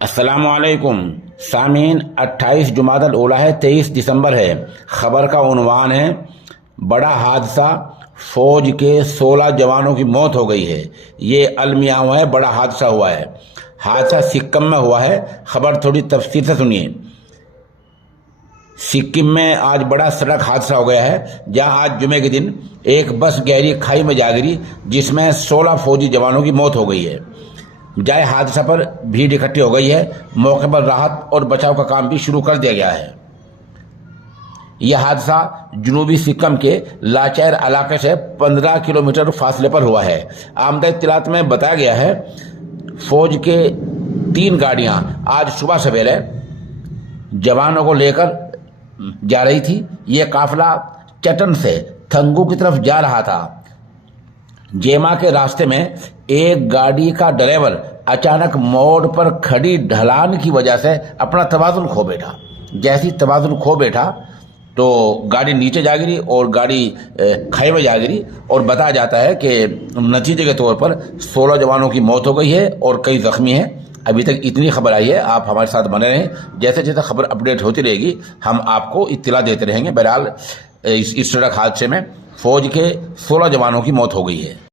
السلام علیکم سامعین، 28 جمادی الاولیٰ ہے، 23 دسمبر ہے۔ خبر کا عنوان ہے بڑا حادثہ، فوج کے 16 جوانوں کی موت ہو گئی ہے۔ یہ المیہ ہوا ہے، بڑا حادثہ ہوا ہے۔ حادثہ سکم میں ہوا ہے۔ خبر تھوڑی تفصیل سے سنیے۔ سکم میں آج بڑا سڑک حادثہ ہو گیا ہے، جہاں آج جمعے کے دن ایک بس گہری کھائی میں جا گری، جس میں 16 فوجی جوانوں کی موت ہو گئی ہے۔ جائے حادثہ پر بھیڑ اکٹھی ہو گئی ہے۔ موقع پر راحت اور بچاؤ کا کام بھی شروع کر دیا گیا ہے۔ یہ حادثہ جنوبی سکم کے لاچیر علاقے سے 15 کلومیٹر فاصلے پر ہوا ہے۔ آمدہ اطلاعات میں بتایا گیا ہے فوج کے 3 گاڑیاں آج صبح سویرے جوانوں کو لے کر جا رہی تھی۔ یہ قافلہ چٹن سے تھنگو کی طرف جا رہا تھا۔ جیما کے راستے میں ایک گاڑی کا ڈرائیور اچانک موڑ پر کھڑی ڈھلان کی وجہ سے اپنا توازن کھو بیٹھا۔ جیسی توازن کھو بیٹھا تو گاڑی نیچے جا گری اور گاڑی کھائی میں جا گری، اور بتایا جاتا ہے کہ نتیجے کے طور پر 16 جوانوں کی موت ہو گئی ہے اور کئی زخمی ہیں۔ ابھی تک اتنی خبر آئی ہے، آپ ہمارے ساتھ بنے رہیں۔ جیسے جیسے خبر اپڈیٹ ہوتی رہے گی ہم آپ کو اطلاع دیتے رہیں گے۔ بہرحال اس سڑک حادثے میں فوج کے 16 جوانوں کی موت ہو گئی ہے۔